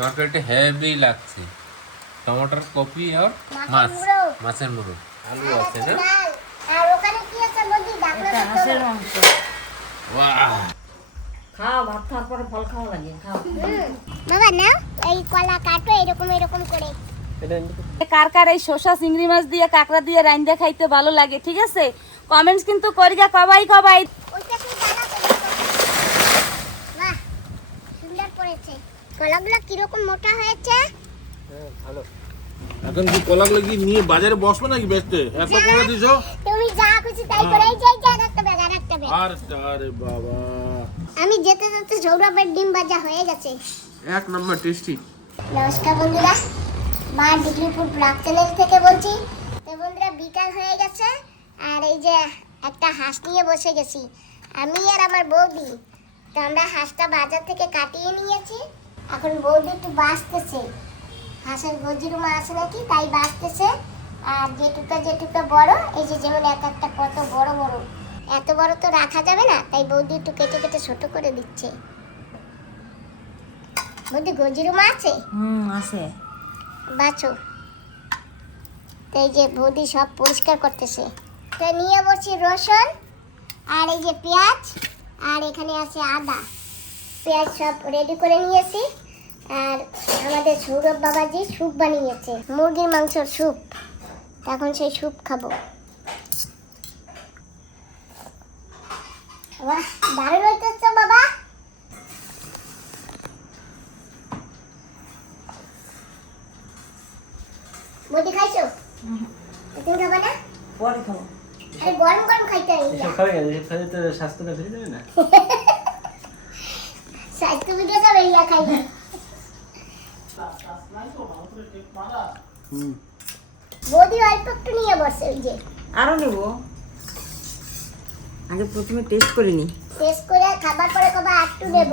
তরকারিটা হেভি লাগছে। টমেটোর কপি আর মাছ মাছের মুড়ো। আলু আছে না। আর ওখানে কি আছে বলছি ডাকনা এটা হাঁসের মাংস। বাহ। খাও ভাত খাওয়ার পরে ফল খাওয়া লাগে খাও। বাবা নাও। এই কলা কাটো এরকম এরকম করে। কার কার এই শসা চিংড়ি মাছ দিয়ে কাঁকড়া দিয়ে রাইন্দা খাইতে ভালো লাগে ঠিক আছে? কমেন্টস কিন্তু করিগা কবাই কবাই ওইটা সেই দাদা বাহ সুন্দর পড়েছে কলাগুলো কীরকম মোটা হয়েছে? এখন কি কলাগুলো কি নিয়ে বাজারে বসবে নাকি বেচতে? এত করে দিছো? তুমি যা খুশি তাই করে এই যে ব্যাগ ব্যাগ আর আরে বাবা। আমি যেতে যেতে সৌরভের ডিম ভাজা হয়ে গেছে। এক নম্বর টেস্টি। নমস্কার বন্ধুরা মা ডিগ্রিপুর ব্লগ চ্যানেল থেকে বলছি। তো বন্ধুরা বিকাল হয়ে গেছে আর এই যে একটা হাঁস নিয়ে বসে গেছি। আমি আর আমার বৌদি তো আমরা হাঁসটা বাজার থেকে কাটিয়ে নিয়েছি। এখন বৌদি একটু বাঁচতেছে। হাঁসের গজিরুমা আছে নাকি তাই বাঁচতেছে। আর যেটুকু যেটুকু বড় এই যে যেমন এক একটা কত বড় বড়। এত বড় তো রাখা যাবে না তাই বৌদি একটু কেটে কেটে ছোট করে দিচ্ছে। বৌদি গজিরুমা আছে? হুম আছে। বাছো তো এই যে বৌদি সব পরিষ্কার করতেছে। তো নিয়ে বসছি রসুন আর এই যে পেঁয়াজ আর এখানে আছে আদা। পেঁয়াজ সব রেডি করে নিয়েছি। আর আমাদের সৌরভ বাবাজি স্যুপ বানিয়েছে মুরগির মাংসর স্যুপ। এখন সেই স্যুপ খাব। বাহ দারুণ হইতেছে বাবা। খাইছো? তুমি খাবা না? পরে খাব। আরে গরম গরম খাইতে খাবে কেন? এসব খাবে তো স্বাস্থ্যটা ফিরে যাবে না। স্বাস্থ্য ভিডিও সব ইয়া বৌদি অল্প একটু নিয়ে বসে ওই যে। আরও নেব। আগে প্রথমে টেস্ট করে নি। শেষ করে খাবার পরে কবা একটু নেব।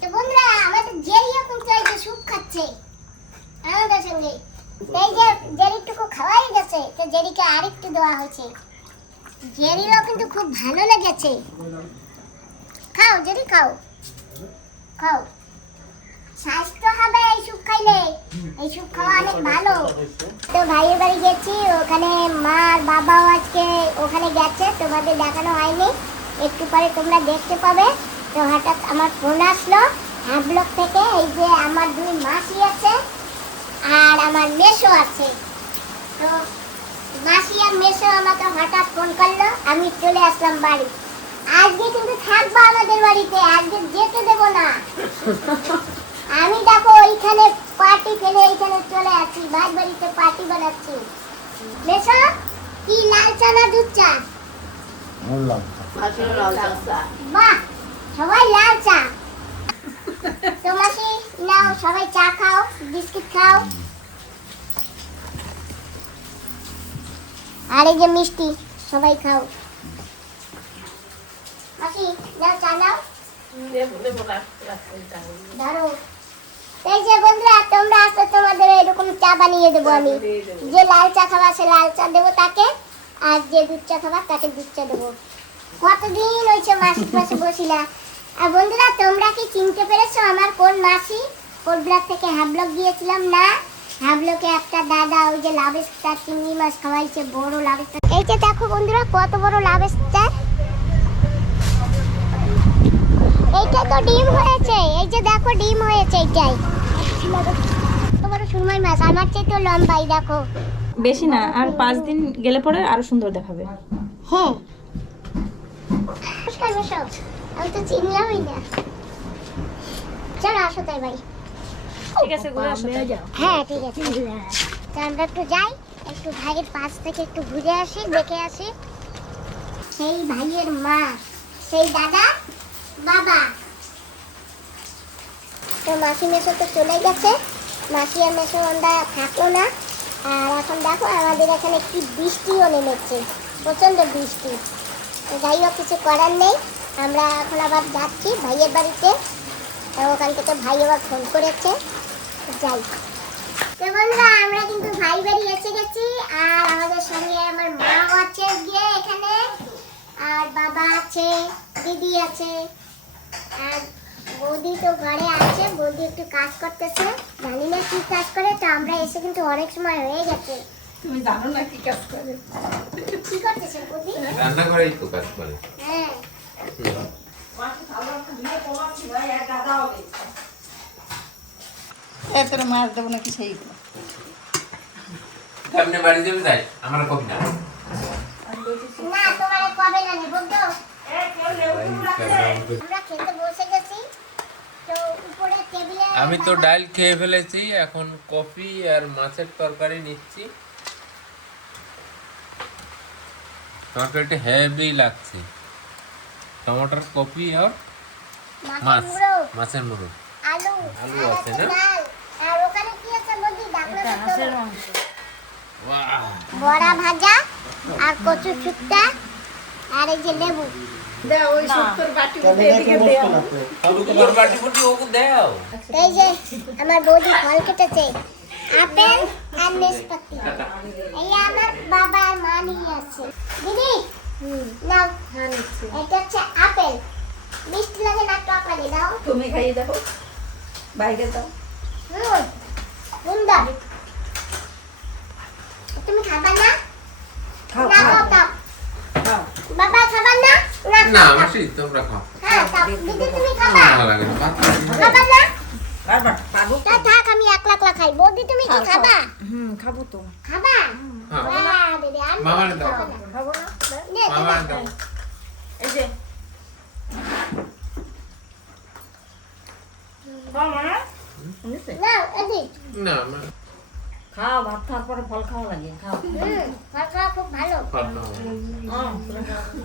তো বন্ধুরা আমাদের চাইছে স্যুপ খাচ্ছে। আমাদের সঙ্গে। এই যে জেরিটুকু খাওয়াই গেছে তো জেরিকে আরেকটু দেওয়া হয়েছে। কিন্তু খুব ভালো লেগেছে। খাও, জেরি, খাও। খাও। স্বাস্থ্য হবে এই খাইলে। এই খাওয়া অনেক ভালো। তো ভাইয়ের বাড়ি গেছি, ওখানে মা বাবাও আজকে ওখানে গেছে, তোমাদের দেখানো হয়নি। একটু পরে তোমরা দেখতে পাবে। তো হঠাৎ আমার ফোন আসলো হ্যাবলক থেকে, এই যে আমার দুই মাসি আছে আর আমার মেশো আছে। তো মাসি আর মেশো আমাকে হঠাৎ ফোন করল আমি চলে আসলাম বাড়ি। আজকে কিন্তু থাকব আমাদের বাড়িতে আজকে যেতে দেবো না। আমি দেখো ওইখানে পার্টি ফেলে এইখানে চলে আসছি ভাই বাড়িতে পার্টি বানাচ্ছি। মেশো কি লাল চা না দুধ চা। বাহ সবাই লাল চা। তো মাসি নাও সবাই চা খাও বিস্কিট খাও। আর এই যে মিষ্টি সবাই খাও। মাসি নাও। চা নাও এই যে বন্ধুরা তোমরা আসো তোমাদের এরকম চা বানিয়ে দেবো আমি। যে লাল চা খাবা সে লাল চা দেবো তাকে আর যে দুধ চা খাবা তাকে দুধ চা দেবো। কতদিন হয়েছে মাসির পাশে বসিলা? আর বন্ধুরা তোমরা কি চিনতে পেরেছ আমার কোন মাসি? কোন ব্লক থেকে হ্যাবলক গিয়েছিলাম না? হ্যাবলকে একটা দাদা ওই যে লাভেস্টার চিংড়ি মাছ খাওয়াইছে বড় লাভেস্টার এই যে দেখো বন্ধুরা কত বড় লাভেস্টার এইটা তো ডিম হয়েছে এই যে দেখো ডিম হয়েছে এইটাই। কত বড় সুরমাই মাছ আমার চেয়ে তো লম্বাই দেখো। বেশি না আর পাঁচ দিন গেলে পরে আরও সুন্দর দেখাবে। হ্যাঁ। আমি তো চিনলামই না। চলো আসো তাই ভাই ঠিক আছে, ঘুরে আসো হ্যাঁ ঠিক আছে আমরা একটু যাই, একটু ভাইয়ের পাশ থেকে একটু ঘুরে আসি, দেখে আসি। সেই ভাইয়ের মা, সেই দাদা, বাবা। তো মাসি তো চলে গেছে। মাসি আর আমরা না। আর এখন দেখো, আমাদের এখানে কি বৃষ্টিও নেমেছে, প্রচণ্ড বৃষ্টি। যাই হোক, কিছু করার নেই। আমরা এখন আবার যাচ্ছি ভাইয়ের বাড়িতে। ওখান থেকে ভাই আবার ফোন করেছে। যাই। তো বন্ধুরা আমরা কিন্তু ভাই বাড়ি এসে গেছি আর আমাদের সঙ্গে আমার মাও আছে গিয়ে এখানে আর বাবা আছে দিদি আছে আর বৌদি তো ঘরে আছে বৌদি একটু কাজ করতেছে জানি না কি কাজ করে তো আমরা এসে কিন্তু অনেক সময় হয়ে গেছে। তুমি জানো না কি কাজ করে? কি করতেছে বৌদি? রান্না করেই তো কাজ করে। হ্যাঁ। এত মাছ দেবো নাকি সেই আপনি বাড়ি যাবে তাই? আমার কপি না। না তোমার কবে না নেব তো আমরা খেতে বসে গেছি তো উপরে টেবিলে আমি তো ডাল খেয়ে ফেলেছি এখন কফি আর মাছের তরকারি নিচ্ছি। তরকারিটা হেভি লাগছে। টমেটোর কপি আর মাছ মাছের মুড়ো। আলু আলু আছে না? আর ওখানে কি আছে বৌদি ডাকনা হাঁসের মাংস। বড়া ভাজা আর কচু শুক্তা আর এই যে লেবু। দাও। এই যে আমার বৌদি ফল কেটেছে। আপেল আর নাশপাতি এই আমার বাবা আর মা নিয়ে আছে দিদি নাও। এটা হচ্ছে আপেল। মিষ্টি লাগে না টক লাগে দাও। তুমি খাইয়ে দেখো বাইরে দাও। সুন্দর তুমি খাবা না? খাও খাও। খাও। বাবা খাবার না? না না খাও, খাও। মাসি তোমরা খাও। হ্যাঁ দিদি তুমি খাবা? ভালো লাগে না খাবা থাক আমি একলা একলা খাই। বৌদি তুমি কি। খাবা? হুম খাব তো। হ্যাঁ। মামারে দাও। না। দাও এই যে। মানে শুনেছে? না খাও ভাত খাওয়ার পরে ফল খাওয়া লাগে খাও। হুম, ফল খাওয়া খুব ভালো। হ্যাঁ,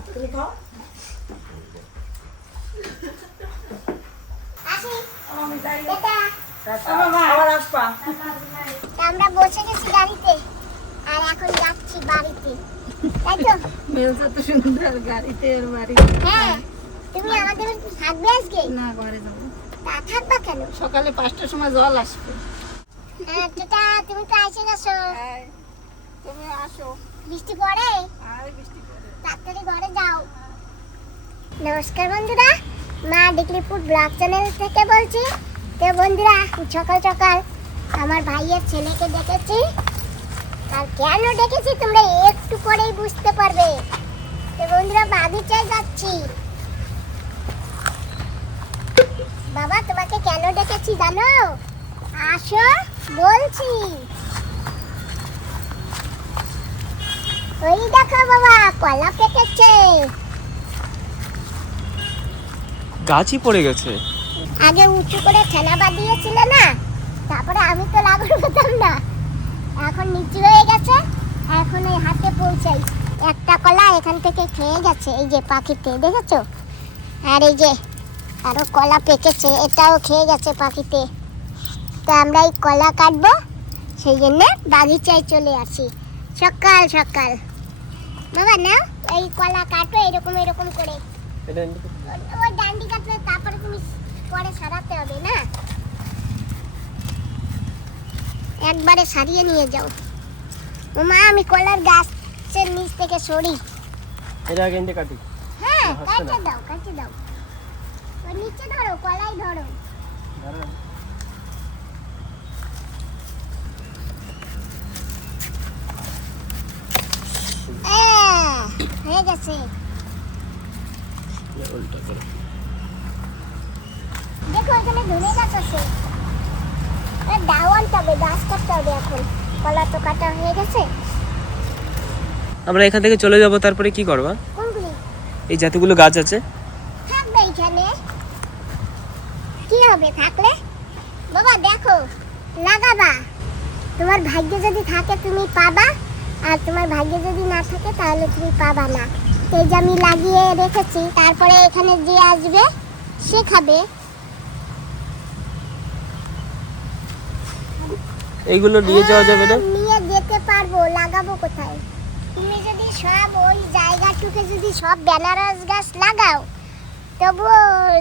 তুমি খাও। আমরা বসে গেছি গাড়িতে। আর এখন যাচ্ছি বাড়িতে। তাই তো? মেলছে তো সুন্দর গাড়িতে বাড়ি হ্যাঁ তুমি আমাদের থাকবে আজকে না ঘরে যাব। তা থাকবা কেন? সকালে পাঁচটার সময় জল আসবে। হ্যাঁ টোটা তুমি তো এসে গেছো। তুমি আসো। বৃষ্টি পড়ে? আর বৃষ্টি পড়ে। তাড়াতাড়ি ঘরে যাও। নমস্কার বন্ধুরা মা ডিকলিপুর ব্লগ চ্যানেল থেকে বলছি। তো বন্ধুরা সকাল সকাল আমার ভাইয়ের ছেলেকে ডেকেছি আর কেন ডেকেছি তোমরা একটু পরেই বুঝতে পারবে। তো বন্ধুরা বাগিচায় যাচ্ছি বাবা তোমাকে কেন ডেকেছি জানো? আসো বলছি। ওই দেখো বাবা কলা পেকেছে গাছই পড়ে গেছে। আগে উঁচু করে ঠেলা বাঁধিয়েছিল না? তারপরে আমি তো লাগানো পেতাম না। এখন নিচু হয়ে গেছে। এখন এই হাতে পৌঁছাই। একটা কলা এখান থেকে খেয়ে গেছে। এই যে পাখিতে দেখেছ? আর এই যে আরও কলা পেকেছে এটাও খেয়ে গেছে পাখিতে। তো আমরা এই কলা কাটবো সেই জন্য বাগিচায় চলে আসি। সকাল সকাল। বাবা না এই কলা কাটো এরকম এরকম করে। ওই ডান্ডি কাটলে তারপরে তুমি পরে সারাতে হবে না? একবারে সারিয়ে নিয়ে যাও। মা আমি কলার গাছের নিচ থেকে সরি। এটা কাটি। হ্যাঁ হচ্ছে কাটে দাও কাটে দাও। ওই ধরো কলাই ধরো। আহ, হয়ে গেছে। উল্টা করে। দেখো এখানে ধনে গাছ আছে। এ, ডাও আনতে হবে গাছ কাটতে হবে এখন। কলা তো কাটা হয়ে গেছে। আমরা এখান থেকে চলে যাব তারপরে কি করবা? এই যতগুলো গাছ আছে। থাকবে এখানে। কি হবে থাকলে? বাবা দেখো লাগাবা। তোমার ভাগ্যে যদি থাকে তুমি পাবা। আর তোমার ভাগ্যে যদি না থাকে তাহলে তুমি পাবা না। এই যে আমি লাগিয়ে রেখেছি তারপরে এখানে যে আসবে সে খাবে। এইগুলো নিয়ে যাওয়া যাবে না? হ্যাঁ, নিয়ে যেতে পারব লাগাবো কোথায়? তুমি যদি সব ওই জায়গাটুকে যদি সব বেনারস গাছ লাগাও তবুও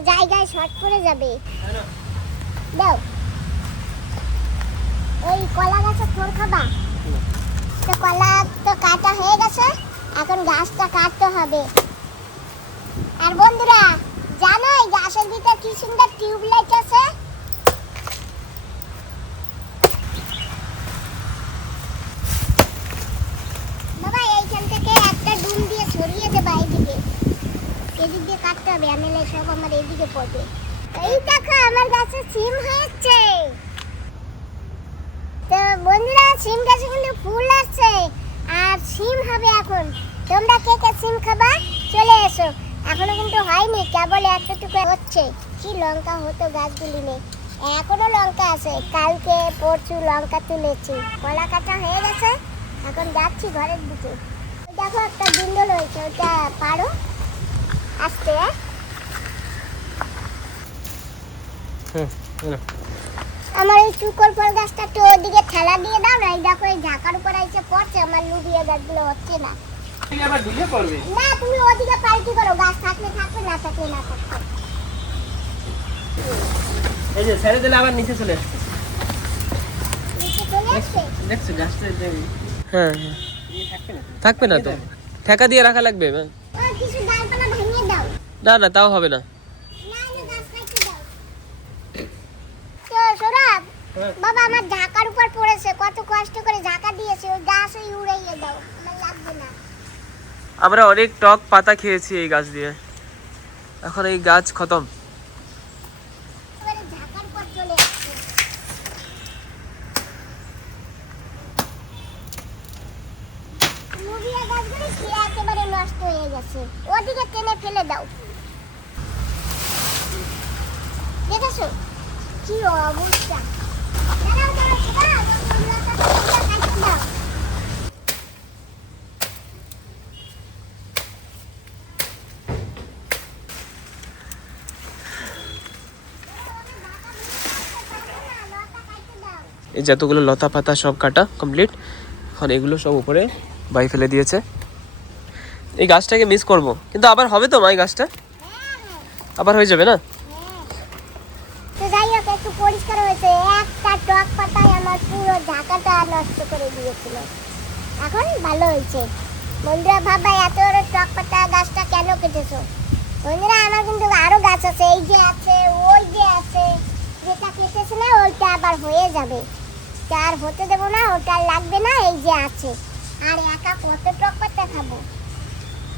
জায়গায় শর্ট পড়ে যাবে। দাও। ওই কলা গাছের ফোর খাবা। তো কলা তো কাটা হয়ে গেছে এখন গাছটা কাটতে হবে। আর বন্ধুরা জানো এই গাছের ভিতরে কি সুন্দর টিউবলাইট আছে বাবা এইখান থেকে একটা ডুম দিয়ে ছড়িয়ে দেবা এইদিকে এদিক আনলে সব আমার এইদিকে পড়বে। এই দেখো, আমার গাছে সিম হয়েছে। তো বন্ধুরা, সিম গাছে কিন্তু ফুল আসছে। আর সিম হবে এখন। তোমরা কে কে সিম খাবা? চলে এসো। এখনও কিন্তু হয়নি, কেবল এতটুকু হচ্ছে। কি লঙ্কা হতো গাছগুলি নেই এখনও লঙ্কা আছে। কালকে পরশু লঙ্কা তুলেছি। কলা কাটা হয়ে গেছে। এখন যাচ্ছি ঘরের দিকে। দেখো একটা বিন্দল হয়েছে ওটা পারো? আসতে হুম না। আমার এই চুকর ফল গাছটা একটু ওদিকে ঠেলা দিয়ে দাও না এই দেখো এই ঝাঁকার উপর এসে পড়ছে আমার লুবিয়া গাছগুলো হচ্ছে না। আবার ঢুকে পড়বে না তুমি ওদিকে পাল্টি করো গাছ থাকলে থাকবে না থাকলে না থাকবে। এই যে ছেড়ে দিলে আবার নিচে চলে আসছে। দেখছ গাছটা হ্যাঁ হ্যাঁ। থাকবে না তো। ঠেকা দিয়ে রাখা লাগবে কিছু ডালপালা ভেঙে না না তাও হবে না না গাছ কাটতে দাও তো সৌরভ বাবা, আমার ঢাকার উপর পড়েছে, কত কষ্ট করে ঢাকা দিয়েছে, ওই গাছ উড়াইয়ে দাও আমরা অনেক টক পাতা খেয়েছি এই গাছ দিয়ে। এখন এই গাছ খতম এবারে ঝাঁকার পর চলে আসছে লুবিয়া গাছগুলি কি একেবারে নষ্ট হয়ে গেছে ওদিকে টেনে ফেলে দাও দেখেছ কি অবস্থা দাঁড়াও, দাঁড়াও, দাঁড়াও, লতাটা তুলে কাটতে দাও। লতা কাটতে দাও। এই যতগুলো লতা পাতা সব কাটা কমপ্লিট এখন এগুলো সব উপরে বাই ফেলে দিয়েছে। এই গাছটাকে মিস করব। কিন্তু আবার হবে তো মা এই গাছটা? আবার হয়ে যাবে না? একটু পরিষ্কার হয়েছে। টক আমার পুরো ঢাকাটা নষ্ট করে এখন ভালো হয়েছে। ভাববা এত টক গাছটা কেন আমার কিন্তু আরও গাছ আছে। এই যে আছে, ওই যে আছে। ওইটা আবার হয়ে যাবে। আর হতে দেবো না ওটা লাগবে না এই যে আছে। আর একা কত টক পাতা খাব?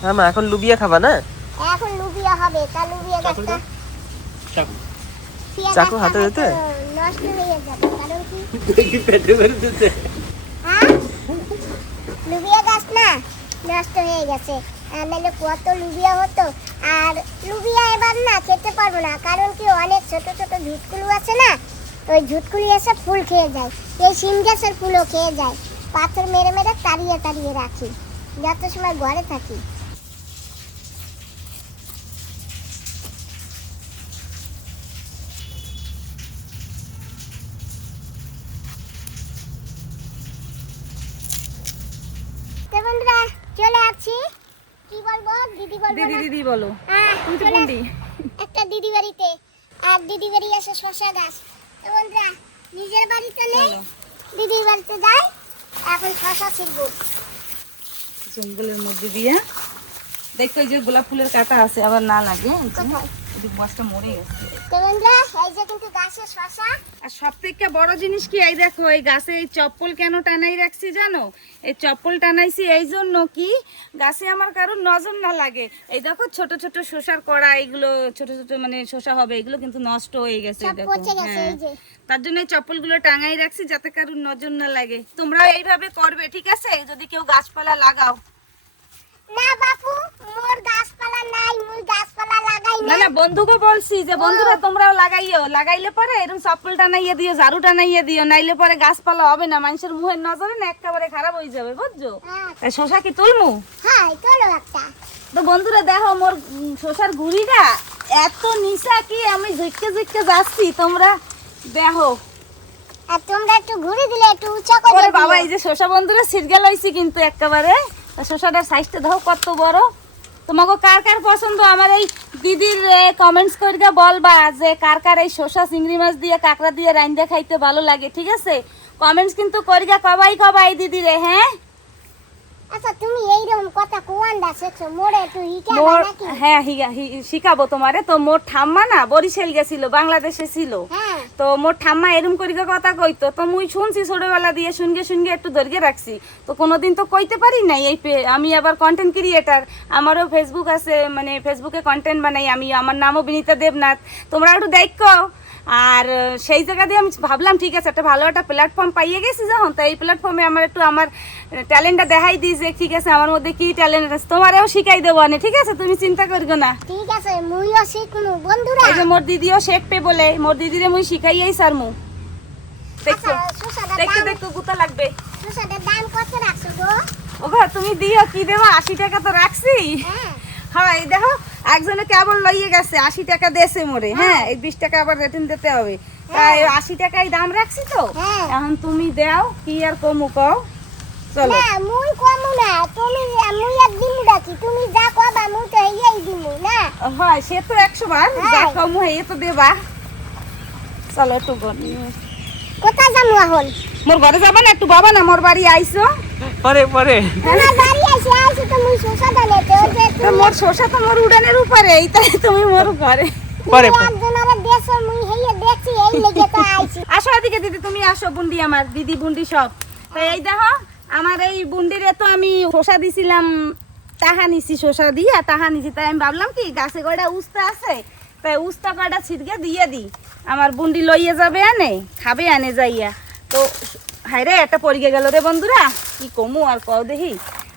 হ্যাঁ মা এখন লুবিয়া খাবা না? এখন লুবিয়া হবে তা লুবিয়া গাছটা চাকু। হাতে দিতে? নষ্ট হয়ে যাবে কারণ কি? পেটে দিতে। হ্যাঁ? লুবিয়া গাছ না নষ্ট হয়ে গেছে। আর নাহলে কত লুবিয়া হতো। আর লুবিয়া এবার না খেতে পারব না কারণ কি অনেক ছোট ছোট ঝুটকুলু আছে না ওই ঝুটকুলি এসে ফুল খেয়ে যায়। এই শিম গাছের ফুলও খেয়ে যায়। পাথর মেরে মেরে তাড়িয়ে তাড়িয়ে রাখি। যত সময় ঘরে থাকি। বন্ধুরা চলে আসছি। কি বলব? দিদি বলব দিদি? দিদি বলো। তুমি তো বন্দি। একটা দিদি বাড়িতে। আর দিদি বাড়ি আছে শশা গাছ। তো বন্ধুরা নিজের বাড়িতে নেই দিদির বাড়িতে যাই এখন শশা ছিড়বো। জঙ্গলের মধ্যে দিয়ে। দেখতে যে গোলাপ ফুলের কাটা আছে আবার না লাগে কোথায়? এই গাছটা মরে গেছে। এই যে কিন্তু গাছে শশা। আর সব বড় জিনিস কি? এই দেখো এই গাছে এই চপ্পল কেন টানাই রাখছি জানো? এই চপ্পল টানাইছি এই জন্য কি? গাছে আমার কারোর নজর না লাগে। এই দেখো ছোট ছোট শসার কড়া এগুলো ছোট ছোট মানে শসা হবে এগুলো কিন্তু নষ্ট হয়ে গেছে দেখো। হ্যাঁ। তার জন্য এই চপ্পলগুলো টাঙাই রাখছি যাতে কারোর নজর না লাগে। তোমরা এইভাবে করবে ঠিক আছে? যদি কেউ গাছপালা লাগাও। না বাপু মোর গাছপালা নাই মুই গাছপালা লাগাই না না না বন্ধুকে বলছি যে বন্ধুরা তোমরাও লাগাইও। লাগাইলে পরে এরকম চপ্পল টানাইয়ে দিও ঝাড়ু টানাইয়ে দিও নাইলে পরে গাছপালা হবে না মানুষের নজরে না একেবারে খারাপ হয়ে যাবে বুঝছ? হ্যাঁ। তাই শশা কি তুলমু? হ্যাঁ একটা। তো বন্ধুরা দেখো মোর শশার গুড়িটা এত নিচা কি আমি ঝুঁকতে ঝুঁকতে যাচ্ছি তোমরা দেখো। আর তোমরা একটু ঘুরে দিলে একটু উঁচা করে বাবা এই যে শশা বন্ধুরা সিরগেল হয়েছি কিন্তু একেবারে। শশাটার সাইজটা দেখো কত বড়। তোমাকে কার কার পছন্দ? আমার এই দিদির কমেন্টস করে বলবা যে কার কার এই শশা চিংড়ি মাছ দিয়ে, কাঁকড়া দিয়ে রাইন্দা খাইতে ভালো লাগে, ঠিক আছে? কমেন্টস কিন্তু করিয়া কবাই কবাই দিদিরে হ্যাঁ? আচ্ছা তুমি কথা হিকাবা নাকি? হ্যাঁ হিগা- শিখাবো তোমারে। তো মোর ঠাম্মা না বরিশাল গেছিল বাংলাদেশে ছিল। হ্যাঁ। তো মোর ঠাম্মা এরম করি কথা কইতো তো মুই শুনছি ছোটবেলা দিয়ে শুনগে শুনগে একটু ধরিয়ে রাখছি। তো কোনোদিন তো কইতে পারি নাই এই আমি আবার কন্টেন্ট ক্রিয়েটার আমারও ফেসবুক আছে মানে ফেসবুকে কন্টেন্ট বানাই আমি আমার নামও বিনীতা দেবনাথ। তোমরা একটু দেখো। আর সেই জায়গা দিয়ে আমি ভাবলাম ঠিক আছে একটা ভালো একটা প্ল্যাটফর্ম পাইয়ে গেছি যখন। তো এই প্ল্যাটফর্মে আমার একটু আমার ট্যালেন্টটা দেখাই দিই যে ঠিক আছে আমার মধ্যে কি ট্যালেন্ট আছে? তোমারও শিখাই দেবো না ঠিক আছে? তুমি চিন্তা করিও না। ঠিক আছে মুইও শিখনু বন্ধুরা। এই যে মোর দিদিও শেখপে বলে মোর দিদিরে মুই শিখাইয়াই সারমু। দেখো আচ্ছা সুসাদা দেখতে গুতা লাগবে। সুসাদা দাম কত রাখছো গো? ওগো তুমি দিও কি দেবো? আশি টাকা তো রাখছি। হ্যাঁ। হ্যাঁ এই দেখো একজনে কেবল লইয়ে গেছে আশি টাকা দেছে মোরে হ্যাঁ? এই বিশ টাকা আবার দিতে হবে। তাই আশি টাকাই দাম রাখছি তো? হ্যাঁ। এখন তুমি দাও কি আর কমু কও? চলো। না মুই কমু না তুমি মুই দিমু ডাকি তুমি যা কবা মুই তো এই দিমু না? হয় সে তো একশো বার হ্যাঁ। যা কমু হয়ে তো দেবা। চলো একটু গনি কোথায় যামু এখন? মোর ঘরে যাবা না? একটু বাবা না মোর বাড়ি আইসো। পরে পরে। তোমার বাড়ি আসি আসি তো মুই সুসাদা নেতে ওই যে তো মোর শসা তো মোর উড়ানের উপরে এই তাই তুমি মোর ঘরে। পরে একজন আর দেশ মুই হেইয়ে দেখছি এই লেগে তো আইছি। আসো এদিকে দিদি তুমি আসো বুন্ডি আমার দিদি বুন্ডি সব। তো এই দেখো আমার এই বুন্ডিরে তো আমি শসা দিছিলাম তাহা নিছি শসা দিয়ে তাহা নিছি। তাই আমি ভাবলাম কি গাছে কয়টা উস্তা আছে তাই উস্তা কয়টা ছিটকে দিয়ে দিই আমার বুন্ডি লইয়ে যাবে আনে খাবে আনে যাইয়া। তো হাই রে একটা পড়িয়ে গেল রে বন্ধুরা। কি কমু আর কও দেখি।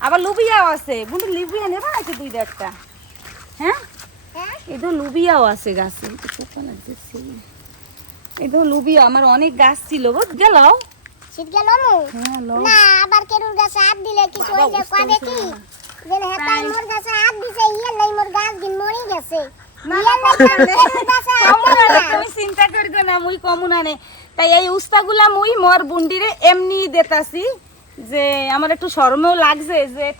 আবার লুবিয়াও আছে। বুন্ডি লুবিয়া নেবা আছে দুই একটা। হ্যাঁ? হ্যাঁ? এই লুবিয়াও আছে গাছে। এই তো লুবিয়া আমার অনেক গাছ ছিল গো গেলাও? শীত গেল হ্যাঁ না আবার কেরুর গাছে হাত দিলে কিছু হয়ে যায় কবে কি যেন হেতাই মোর গাছে হাত দিছে ইয়ে নাই মোর গাছ দিন মরে গেছে। তুমি চিন্তা না মুই তাই এই উস্তাগুলা মুই মোর বুন্ডিরে এমনি দেতাছি যে আমার একটু শরমেও লাগছে যে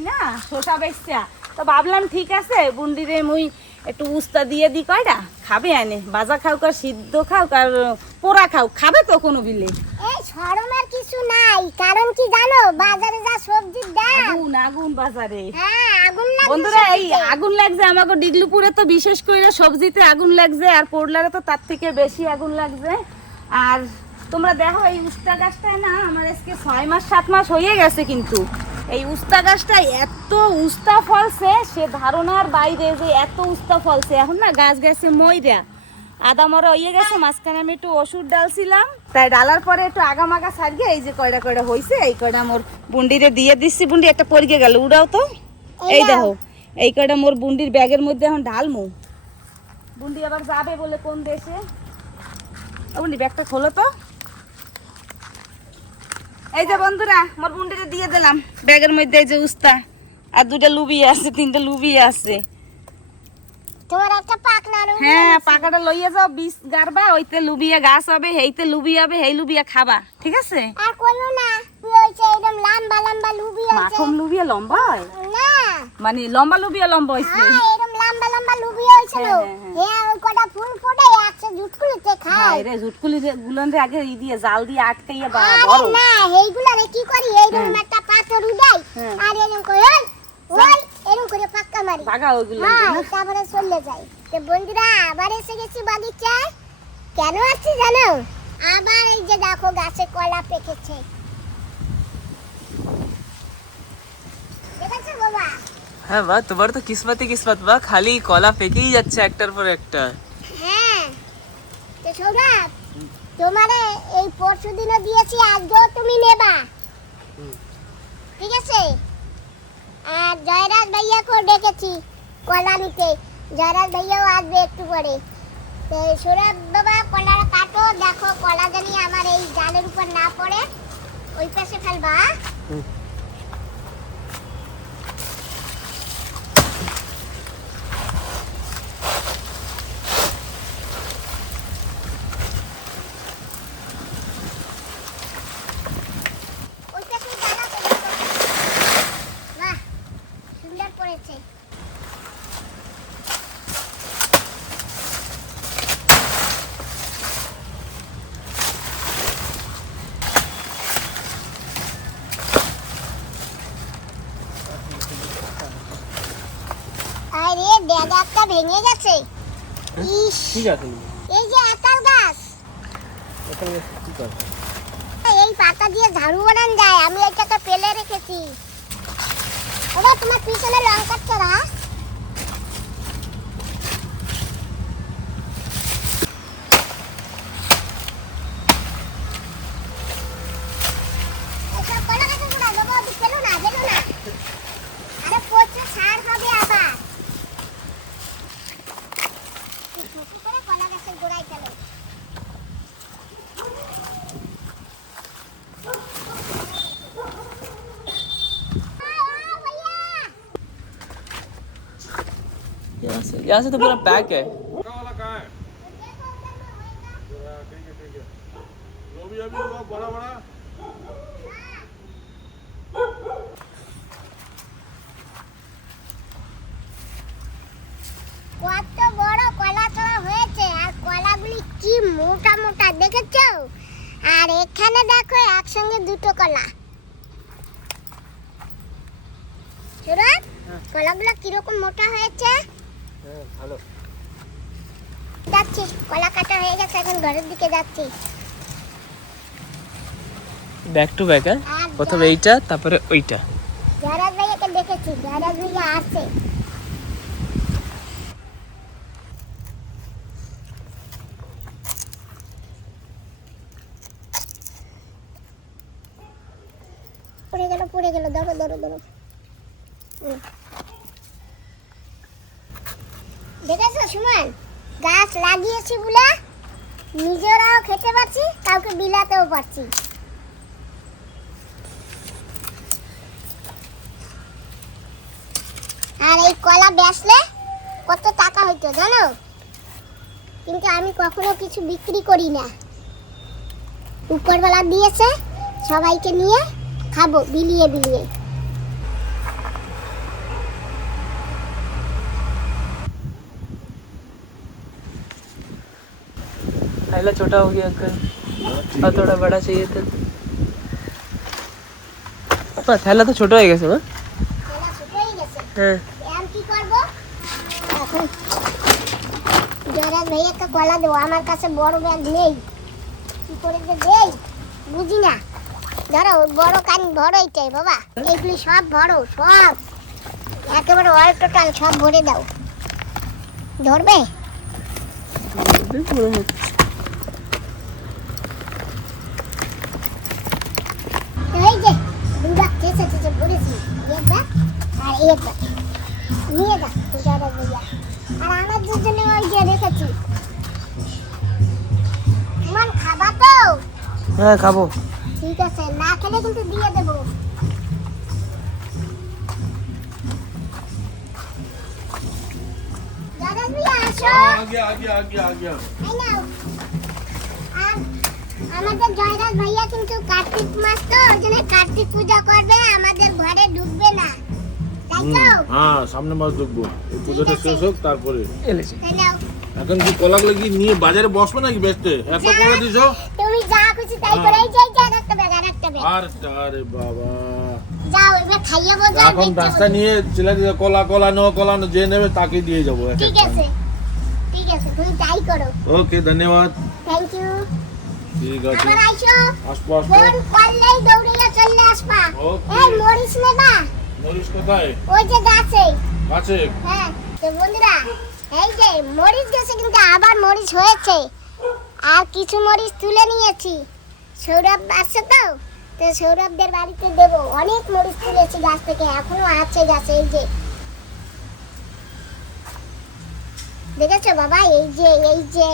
না শোষা বেচা তো ভাবলাম ঠিক আছে বুন্ডিরে মুই একটু উস্তা দিয়ে দি কয়টা খাবে আনে। বাজা খাও কার সিদ্ধ খাও আর পোড়া খাও খাবে তো কোনো বিলে এই শরমের কিছু নাই। কারণ কি জানো বাজারে যা সবজির দাম। আগুন আগুন বাজারে। হ্যাঁ আগুন লাগে বন্ধুরা এই আগুন লাগছে আমাকে ডিগলুপুরে তো বিশেষ করে সবজিতে আগুন লাগছে আর পোড়লারে তো তার থেকে বেশি আগুন লাগছে। আর তোমরা দেখো এই উস্তা গাছটায় না আমার আজকে ছয় মাস সাত মাস হয়ে গেছে কিন্তু। এই উস্তা গাছটা এত উস্তা ফলছে সে ধারণার বাইরে যে এত উস্তা ফলছে। এখন না গাছ গেছে ময়রা। আদা মরা হয়ে গেছে মাঝখানে আমি একটু ওষুধ ডালছিলাম। তাই ডালার পরে একটু আগা মাগা সারিয়ে এই যে কয়টা কয়টা হয়েছে এই কয়টা মোর বুন্ডিরে দিয়ে দিচ্ছি বুন্ডি একটা পরিকে গেল উড়াও তো। এই দেখো এই কয়টা মোর বুন্ডির ব্যাগের মধ্যে এখন ঢালমু। বুন্ডি আবার যাবে বলে কোন দেশে? বুন্ডি ব্যাগটা খোলো তো। এই যে বন্ধুরা মোর বুন্ডিরে দিয়ে দিলাম ব্যাগের মধ্যে এই যে উস্তা আর দুটা লুবি আছে তিনটা লুবি আছে। তোমার একটা পাকনা হ্যাঁ পাকাটা লইয়া যাও বীজ গারবা ওইতে লুবিয়া গাছ হবে হেইতে লুবি হবে হেই লুবিয়া খাবা ঠিক আছে? আর কোনো না হইছে একদম লম্বা লম্বা লুবি হইছে লুবিয়া লম্বা? হয় না। মানে লম্বা লুবিয়া লম্বা হয়েছে হ্যাঁ এরকম লম্বা লম্বা লুবি হইছিল হ্যাঁ, হ্যাঁ, ওই কটা ফুল ফোটে খায়। রে জুটকুলি গুলন রে আগে ই দিয়ে জাল দিয়ে আটকাইয়া বা বড়। না রে কি করি? এইরকম একটা পাথর উড়াই। আর এরকম ওই করে পাক্কা মারি। ভাগা ওইগুলো হ্যাঁ তারপরে চলে যাই। তো বন্ধুরা আবার এসে গেছি বাগিচায়। কেন আসছি জানো? আবার এই যে দেখো গাছে কলা পেকেছে। হ্যাঁ বা তোমার তো কিসমতে কিসমত বা খালি কলা পেকেই যাচ্ছে একটার পর একটা। হ্যাঁ। তো সৌরভ তোমারে এই পরশু দিনও দিয়েছি আজকেও তুমি নেবা। ঠিক আছে? আর জয়রাজ ভাইয়াকেও ডেকেছি কলা নিতে। জয়রাজ ভাইয়াও আসবে একটু পরে। তো সৌরভ বাবা, কলার কাটো, দেখো কলা জানি আমার এই জালের উপর না পড়ে। ওই পাশে ফেলবা ওই পাশে জাল আছে দেখো। বাহ সুন্দর পড়েছে ভেঙে গেছে ইস ঠিক আছে এই যে আতাল গাছ কি করবে এই পাতা দিয়ে ঝাড়ু বানান যায় আমি এটাকে পেলে রেখেছি ওরা তোমার পিছনে লঙ্কার চড়া এসব কলা গাছের গোড়া দেবো, ওদিক ফেলো না, ফেলো না। আরে প্রচুর সার হবে আবার। বেশি করে কলা গাছের গোড়ায় ফেলো। यहाँ से यहाँ से तो पूरा पैक है वाला कहाँ है ठीक है ठीक है जो भी अभी होगा बड़ा बड़ा কত বড় কলা তোলা হয়েছে আর কলাগুলি কি মোটা মোটা দেখেছো আর এখানে দেখো একসঙ্গে দুটো কলা সুরত কলাগুলো কিরকম মোটা হয়েছে ভালো। যাচ্ছি কলা কাটা হয়ে গেছে এখন ঘরের দিকে যাচ্ছি। ব্যাক টু ব্যাক হ্যাঁ? প্রথমে এইটা তারপরে ওইটা। জয়রাজ ভাইয়াকে দেখেছি জয়রাজ ভাইয়া আছে। পড়ে গেল পড়ে গেল ধরো ধরো ধরো হুম। দেখেছ সুমন। গাছ লাগিয়েছি বলে নিজেরাও খেতে পারছি, কাউকে বিলাতেও পারছি। আর এই কলা বেচলে কত টাকা হইতো জানো? কিন্তু আমি কখনো কিছু বিক্রি করি না। উপরবেলা দিয়েছে, সবাইকে নিয়ে খাব, বিলিয়ে বিলিয়ে। थैला छोटा हो गया अंकल और थोड़ा बड़ा चाहिए था पर थैला तो छोटा हो गया सब জয়রাজ ভাইয়াকে কলা দেবো আমার কাছে বড় ব্যাগ নেই কি করে যে দেই বুঝি না ধরো বড় কান ভরো এটাই বাবা এগুলি সব ভরো সব একেবারে অল টোটাল সব ভরে দাও ধরবে যে বলেছি একটা আর একটা নিয়ে যা দুটো একটা আর আমার দুজনে ওই যে রেখেছি। মন খাবা তো? হ্যাঁ খাব। ঠিক আছে না খেলে কিন্তু দিয়ে দেবো। দাদা তুমি আসো। আগে আগে আগে আগে। আই আর আমাদের জয়রাজ ভাইয়া কিন্তু কার্তিক মাস তো জন্য কার্তিক পূজা করবে আমাদের ঘরে ঢুকবে না। হ্যাঁ সামনে মাস ঢুকবো। এই পুজোটা শেষ হোক তারপরে। এখন কি কলাগুলো কি নিয়ে বাজারে বসবে নাকি বেচতে এত করে দিছো? তুমি যা খুশি তাই করে এই যে আর একটা ব্যাগ আর একটা ব্যাগ। আর আরে বাবা। যাও এবার খাইয়ে বোঝা এখন রাস্তা নিয়ে ছেলে দিয়ে কলা কলা নো কলা নো যে নেবে তাকে দিয়ে যাব এক ঠিক আছে। ঠিক আছে তুমি তাই করো। ওকে ধন্যবাদ। থ্যাংক ইউ ঠিক আছে। আবার আসব আসব। ফোন করলেই দৌড়িয়ে চলে আসবা। এই মরিস নেবা? মরিস কোথায়? ওই যে গাছে। আছে হ্যাঁ তো বন্ধুরা এই যে মরিচ গেছে কিন্তু আবার মরিচ হয়েছে। আর কিছু মরিচ তুলে নিয়েছি। সৌরভ আসছে তো? তো সৌরভদের বাড়িতে দেব। অনেক মরিচ তুলেছি গাছ থেকে এখনও আছে গাছে এই যে। দেখেছ বাবা? এই যে এই যে।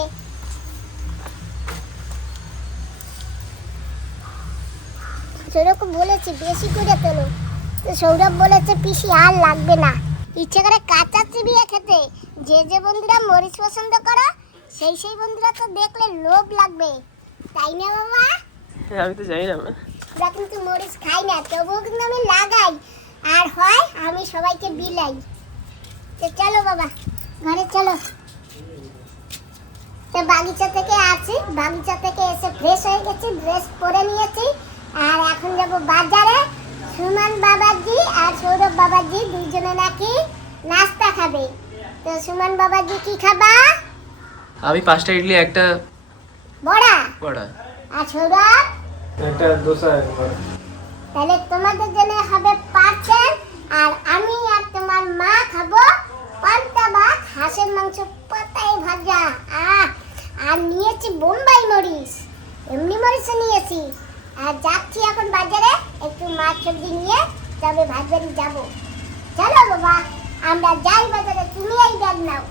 সৌরভকে বলেছি বেশি করে তোলো। তো সৌরভ বলেছে পিসি আর লাগবে না। ইচ্ছে করে কাঁচা চিবিয়ে খেতে। যে যে বন্ধুরা মরিচ পছন্দ করো সেই সেই বন্ধুরা তো দেখলে লোভ লাগবে। তাই না বাবা? আমি তো জানি না আমরা কিন্তু মরিচ খাই না তবুও কিন্তু আমি লাগাই। আর হয় আমি সবাইকে বিলাই। তো চলো বাবা ঘরে চলো। তো বাগিচা থেকে আছি। বাগিচা থেকে এসে ফ্রেশ হয়ে গেছি ড্রেস পরে নিয়েছি। আর এখন যাব বাজারে। সুমন বাবাজি আর সৌরভ বাবাজি দুইজনে নাকি নাস্তা খাবে। তো সুমন বাবাজি কি খাবা? আমি পাঁচটা ইডলি একটা বড়া। বড়া। আর সৌরভ? একটা দোসা একবার তাহলে তোমাদের জন্য হবে পার্সেল আর আমি আর তোমার মা খাব পান্তা ভাত হাঁসের মাংস পাতায় ভাজা। আর নিয়েছি বোম্বাই মরিচ। এমনি মরিচও নিয়েছি। আর যাচ্ছি এখন বাজারে একটু মাছ সবজি নিয়ে, তবে ভাত বাড়ি যাব। চলো বাবা, আমরা যাই বাজারে, তুমি এই ব্যাগ নাও।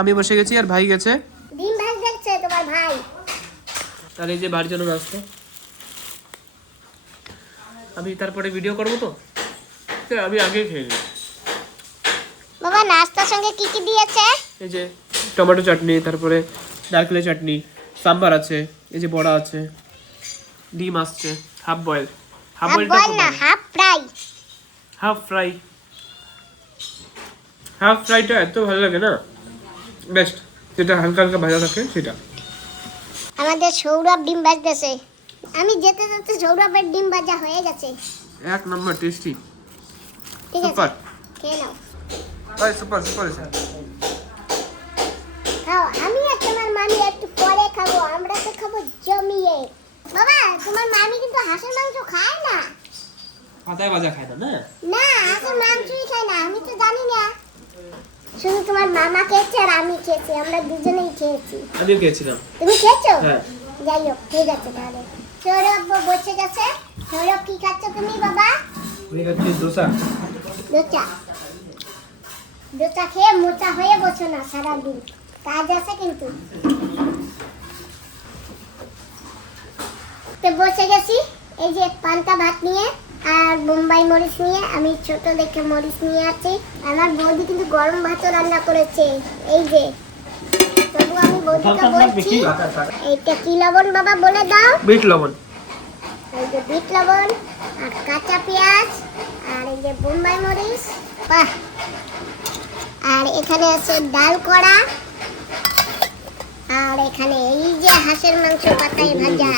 আমি বসে গেছি আর ভাই গেছে। ডিম ভাজ দেখছে তোমার ভাই। আর এই যে বাড়ির জন্য নাস্তা। আমি তারপরে ভিডিও করব তো? আমি আগে খেয়ে নিই। বাবা নাস্তার সঙ্গে কি কি দিয়েছে? এই যে টমেটো চাটনি তারপরে নারকেলের চাটনি সাম্বার আছে এই যে বড়া আছে ডিম আসছে হাফ বয়েল হাফ হাফ না half fry half fry half ফ্রাইটা এত ভালো লাগে না? বেস্ট যেটা হালকা হালকা ভাজা থাকে সেটা। আমাদের সৌরভ ডিম ভাজতেছে। আমি যেতে যেতে সৌরভের ডিম ভাজা হয়ে গেছে। এক নম্বর টেস্টি ঠিক আছে খেয়ে নাও। ভাই সুপার সুপার খাও আমি আর তোমার মামি একটু পরে খাব আমরা তো খাব জমিয়ে। বাবা তোমার মামি কিন্তু হাঁসের মাংস খায় না। পাতায় ভাজা খায় না না হাঁসের মাংসই খায় না আমি তো জানি না। শুধু তোমার মামা খেয়েছে আর আমি খেয়েছি আমরা দুজনেই খেয়েছি। আমিও খেয়েছিলাম। তুমি খেয়েছো? হ্যাঁ। যাই হোক ঠিক আছে তাহলে। সৌরভ বসে গেছে। সৌরভ কি খাচ্ছ তুমি বাবা? আমি খাচ্ছি দোসা। দোচা। দোচা খেয়ে মোটা হয়ে বসো না সারাদিন। কাজ আছে কিন্তু। তো বসে গেছি। এই যে পান্তা ভাত নিয়ে আর বোম্বাই মরিচ নিয়ে। আমি ছোট দেখে মরিচ নিয়ে আছি। আমার বৌদি কিন্তু গরম ভাতও রান্না করেছে। এই যে। তবু আমি বৌদিকে বলছি এইটা কি লবণ বাবা বলে দাও? বিট লবণ। এই যে বিট লবণ আর কাঁচা পেঁয়াজ আর এই যে বোম্বাই মরিচ। বাহ! আর এখানে আছে ডাল কড়া। আর এখানে এই যে হাঁসের মাংস পাতায় ভাজা।